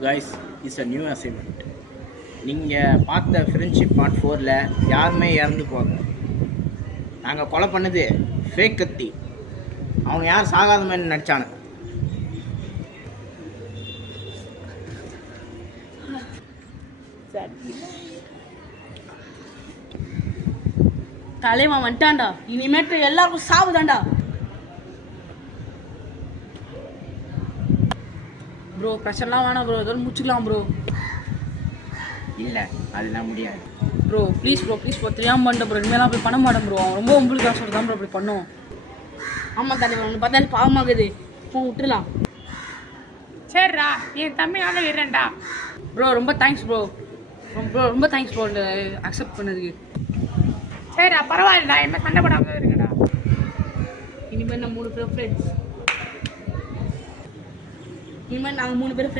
guys, it's a new assignment. நீங்கள் பார்த்த friendship part 4ல் யாருமே இறந்து போங்க. நாங்கள் கொலை பண்ணது ஃபேக் கத்தி. அவங்க யார் சாகாத மாதிரி நடித்தானு. தலைவன் வந்துட்டான்டா. இனிமேட்டு எல்லாருக்கும் சாவுதான்டா. ப்ரோ ப்ரெஷர்லாம் வேணாம் ப்ரோ, ஏதோ முடிச்சுக்கலாம் ப்ரோ. இல்லை, அதெல்லாம் முடியாது ப்ரோ. ப்ளீஸ் ப்ரோ தெரியாமல் பண்ணிட்டேன் ப்ரோ. இனிமேலாம் அப்படி பண்ண மாட்டேன் ப்ரோ. அவன் ரொம்ப உங்களுக்கு தான் சொல்லிட்டு தான் ப்ரோ அப்படி பண்ணோம். ஆமாம் தலைவன், ஒன்று பார்த்தாலும் பாவமாகுது. விட்டுலாம். சரிடா, என் தம்பினால இருறேன்டா. ப்ரோ ரொம்ப தேங்க்ஸ் ப்ரோ. ரொம்ப தேங்க்ஸ் ப்ரோ அக்செப்ட் பண்ணதுக்கு. சரிடா, பரவாயில்லடா, என்ன சண்டை போடாமல் இருக்குடா. இனிமேல் நான் 3 பேர் ஃப்ரெண்ட்ஸ். இனிமேல் நாங்கள் 3 பேர் ஃப்ரெண்ட்ஸ்.